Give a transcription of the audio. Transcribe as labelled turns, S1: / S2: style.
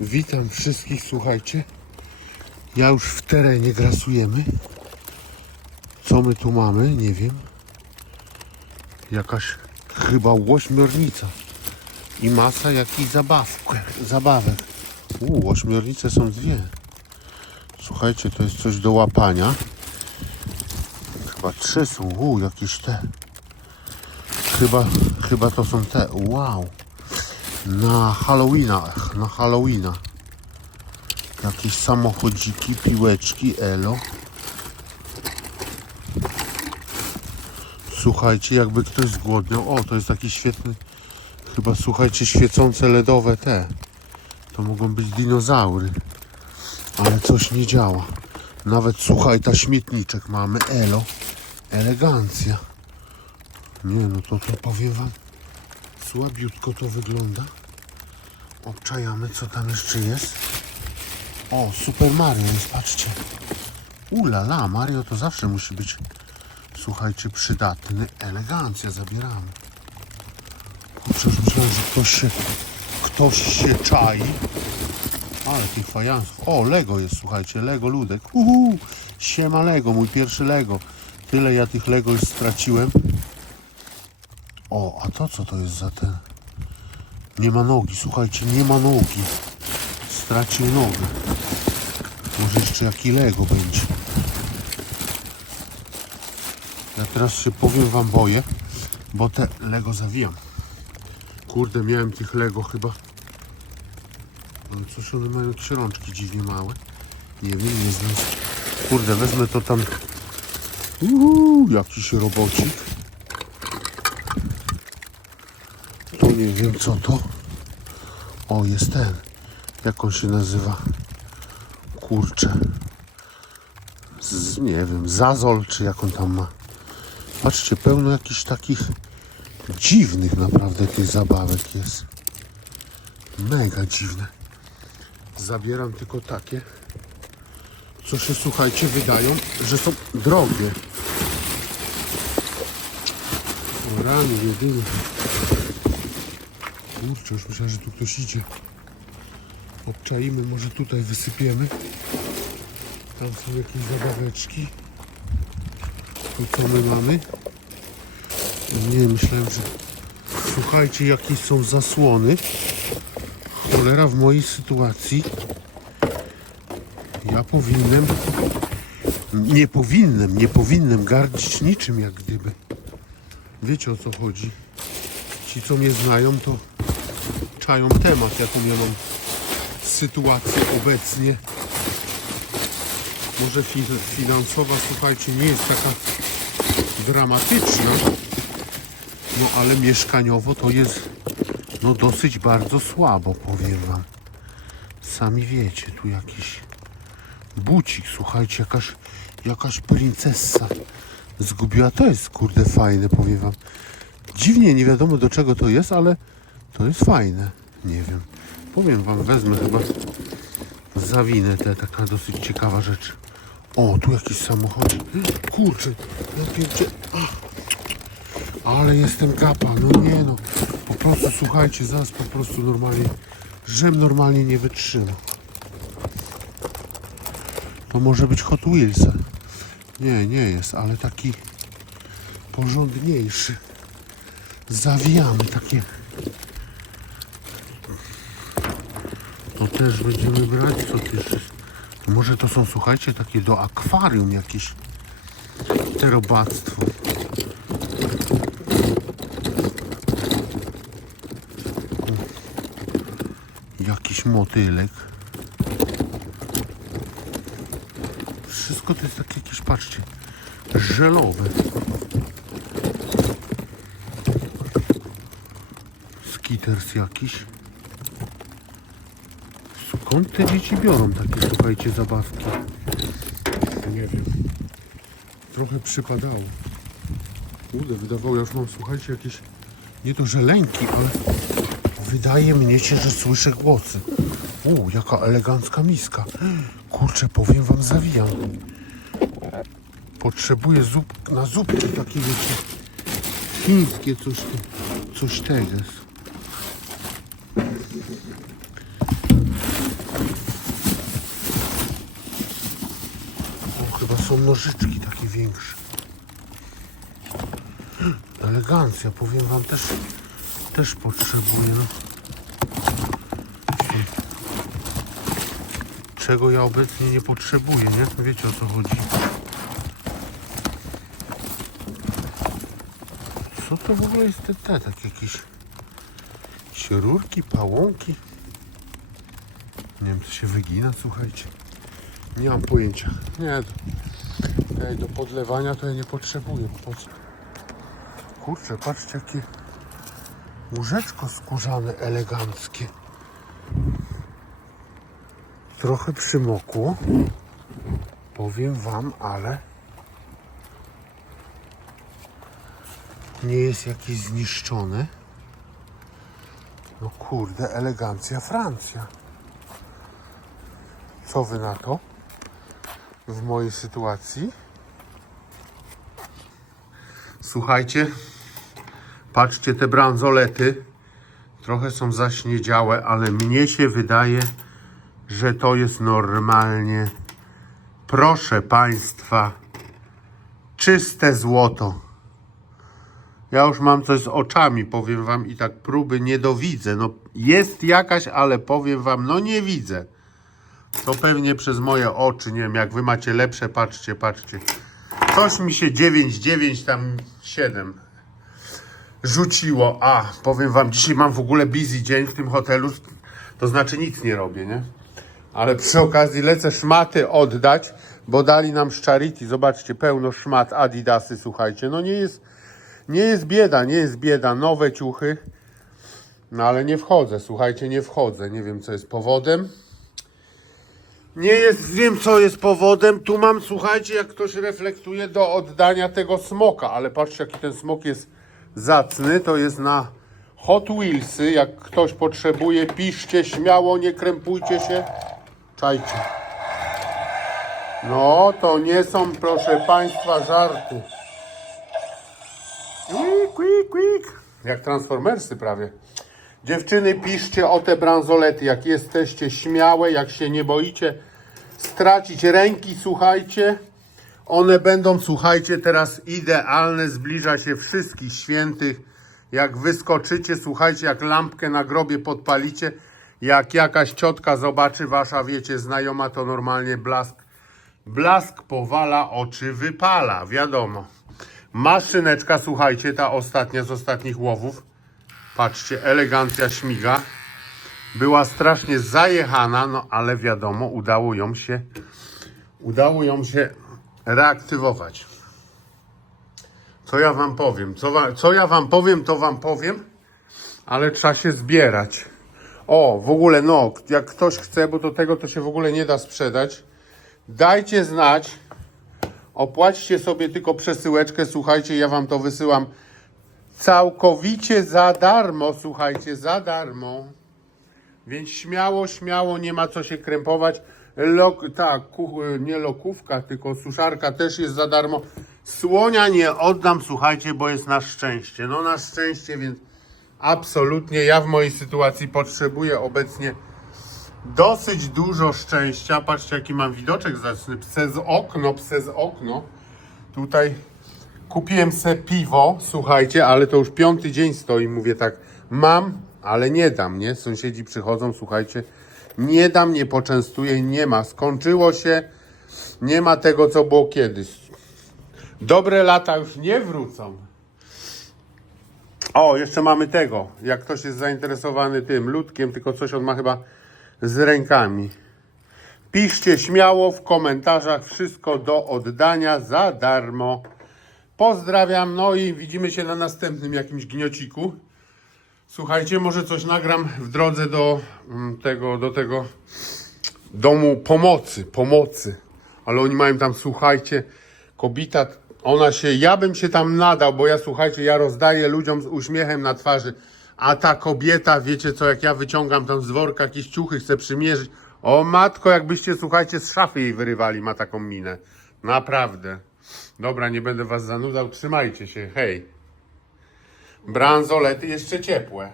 S1: Witam wszystkich, słuchajcie. Ja już w terenie grasujemy. Co my tu mamy? Nie wiem. Jakaś chyba łośmiornica. I masa jakichś zabawek. zabawek. U, ośmiornice są dwie. Słuchajcie, to jest coś do łapania. Chyba trzy są. U, jakieś te. Chyba, chyba to są te. Wow. Na Halloweena, na Halloweena. Jakieś samochodziki, piłeczki, elo. Słuchajcie, jakby ktoś zgłodniał. O, to jest taki świetny. Chyba słuchajcie, świecące LEDowe te. To mogą być dinozaury. Ale coś nie działa. Nawet słuchaj, ta śmietniczek mamy. Elo. Elegancja. Nie no, to, to powiem wam. Słabiutko to wygląda. Obczajamy, co tam jeszcze jest. O, Super Mario jest, patrzcie. Ula la, Mario to zawsze musi być, słuchajcie, przydatny. Elegancja, zabieramy. Już myślałem, że ktoś się, ktoś się czai. Ale tych fajansów. O, Lego jest, słuchajcie, Lego Ludek. Uhu, siema Lego, mój pierwszy Lego. Tyle ja tych Lego już straciłem. O, a to co to jest za ten? Nie ma nogi, słuchajcie, nie ma nogi. Stracił nogę. Może jeszcze jaki Lego będzie. Ja teraz się powiem wam boję, bo te Lego zawijam. Kurde, miałem tych Lego chyba. Ale coś one mają trzy rączki dziwnie małe. Nie wiem, nie znam. Kurde, wezmę to tam. Uuu, jakiś robocik. Tu nie wiem co to. O, jest ten. Jak on się nazywa? Kurczę. Z, nie wiem, Zazol, czy jak on tam ma. Patrzcie, pełno jakichś takich dziwnych naprawdę tych zabawek jest. Mega dziwne. Zabieram tylko takie, co się, słuchajcie, wydają, że są drogie. O rany, jedyny. Kurczę, już myślałem, że tu ktoś idzie. Obczaimy, może tutaj wysypiemy. Tam są jakieś zabaweczki. Tu co my mamy? Nie, myślałem, że... Słuchajcie, jakieś są zasłony. Cholera, w mojej sytuacji ja powinienem... Nie powinienem, nie powinienem gardzić niczym jak gdyby. Wiecie o co chodzi. Ci co mnie znają to czają temat, jaką ja mam sytuację obecnie. Może fi- finansowa, słuchajcie, nie jest taka dramatyczna, no ale mieszkaniowo to jest no dosyć bardzo słabo, powiem wam. Sami wiecie, tu jakiś bucik, słuchajcie, jakaś, jakaś princesa zgubiła. To jest kurde fajne, powiem wam. Dziwnie, nie wiadomo do czego to jest, ale to jest fajne. Nie wiem. Powiem wam, wezmę chyba zawinę te, taka dosyć ciekawa rzecz. O, tu jakiś samochód. Kurczę. Ale jestem kapa, no nie no. Po prostu słuchajcie, zaraz po prostu normalnie, żem normalnie nie wytrzymał. To może być Hot Wheels. Nie, nie jest, ale taki porządniejszy. Zawijamy takie. To też będziemy brać, co? Może to są, słuchajcie, takie do akwarium jakieś. Robactwo. Jakiś motylek. Wszystko to jest takie jakieś, patrzcie, żelowe. Skitters jakiś. Skąd te dzieci biorą takie, słuchajcie, zabawki? Nie wiem. Trochę przypadało. Kurde, wydawało, ja już mam, słuchajcie, jakieś, nie to, że lęki, ale wydaje mnie się, że słyszę głosy. U, jaka elegancka miska. Kurczę, powiem wam, zawijam. Potrzebuję zup, na zupki takie, wiecie, chińskie coś, coś tego jest. Są nożyczki takie większe. Elegancja, powiem wam, też, też potrzebuję. No. Czego ja obecnie nie potrzebuję, nie? Wiecie o co chodzi. Co to w ogóle jest te, te tak jakieś jakieś rurki, pałąki? Nie wiem, co się wygina, słuchajcie. Nie mam pojęcia. Nie, ej, do podlewania to ja nie potrzebuję. Kurczę, patrzcie jakie łóżeczko skórzane, eleganckie. Trochę przymokło. Powiem wam, ale nie jest jakieś zniszczone. No kurde, elegancja Francja. Co wy na to? W mojej sytuacji? Słuchajcie, patrzcie te bransolety. Trochę są zaśniedziałe, ale mnie się wydaje, że to jest normalnie, proszę Państwa, czyste złoto. Ja już mam coś z oczami, powiem Wam, i tak próby nie dowidzę. No jest jakaś, ale powiem Wam, no nie widzę. To pewnie przez moje oczy, nie wiem, jak Wy macie lepsze, patrzcie, patrzcie. Coś mi się 9, 9, tam 7 rzuciło. A, powiem Wam, dzisiaj mam w ogóle busy dzień w tym hotelu, to znaczy nic nie robię, nie? Ale przy okazji lecę szmaty oddać, bo dali nam z zobaczcie, pełno szmat, adidasy, słuchajcie. No nie jest, nie jest bieda, nie jest bieda, nowe ciuchy. No ale nie wchodzę, słuchajcie, nie wchodzę. Nie wiem, co jest powodem. Nie jest, wiem co jest powodem. Tu mam, słuchajcie, jak ktoś reflektuje do oddania tego smoka, ale patrzcie, jaki ten smok jest zacny. To jest na Hot Wheelsy. Jak ktoś potrzebuje, piszcie śmiało, nie krępujcie się. Czajcie. No, to nie są, proszę Państwa, żarty. Quick, quick, quick. Jak Transformersy prawie. Dziewczyny, piszcie o te bransolety, jak jesteście śmiałe, jak się nie boicie stracić ręki, słuchajcie. One będą, słuchajcie, teraz idealne. Zbliża się wszystkich świętych. Jak wyskoczycie, słuchajcie, jak lampkę na grobie podpalicie, jak jakaś ciotka zobaczy wasza, wiecie, znajoma, to normalnie blask. Blask powala, oczy wypala, wiadomo. Maszyneczka, słuchajcie, ta ostatnia z ostatnich łowów. Patrzcie, elegancja śmiga. Była strasznie zajechana, no ale wiadomo, udało ją się, udało ją się reaktywować. Co ja wam powiem? Co, wa- co ja wam powiem, to wam powiem, ale trzeba się zbierać. O, w ogóle no, jak ktoś chce, bo do tego to się w ogóle nie da sprzedać, dajcie znać, opłaćcie sobie tylko przesyłeczkę, słuchajcie, ja wam to wysyłam całkowicie za darmo, słuchajcie, za darmo. Więc śmiało, śmiało, nie ma co się krępować. Lok, tak, nie lokówka, tylko suszarka też jest za darmo. Słonia nie oddam, słuchajcie, bo jest na szczęście. No na szczęście, więc absolutnie ja w mojej sytuacji potrzebuję obecnie dosyć dużo szczęścia. Patrzcie, jaki mam widoczek zacny. Przez okno, przez okno. Tutaj kupiłem se piwo, słuchajcie, ale to już piąty dzień stoi. Mówię tak, mam, ale nie dam, nie? Sąsiedzi przychodzą, słuchajcie, nie dam, nie poczęstuję, nie ma. Skończyło się, nie ma tego, co było kiedyś. Dobre lata już nie wrócą. O, jeszcze mamy tego. Jak ktoś jest zainteresowany tym ludkiem, tylko coś on ma chyba z rękami. Piszcie śmiało w komentarzach wszystko do oddania za darmo. Pozdrawiam, no i widzimy się na następnym jakimś gniociku. Słuchajcie, może coś nagram w drodze do mm, tego, do tego domu pomocy, pomocy. Ale oni mają tam, słuchajcie, kobieta, ona się, ja bym się tam nadał, bo ja, słuchajcie, ja rozdaję ludziom z uśmiechem na twarzy, a ta kobieta, wiecie co, jak ja wyciągam tam z worka jakieś ciuchy, chcę przymierzyć, o matko, jakbyście, słuchajcie, z szafy jej wyrywali, ma taką minę. Naprawdę. Dobra, nie będę was zanudzał, trzymajcie się, hej. Bransolety jeszcze ciepłe.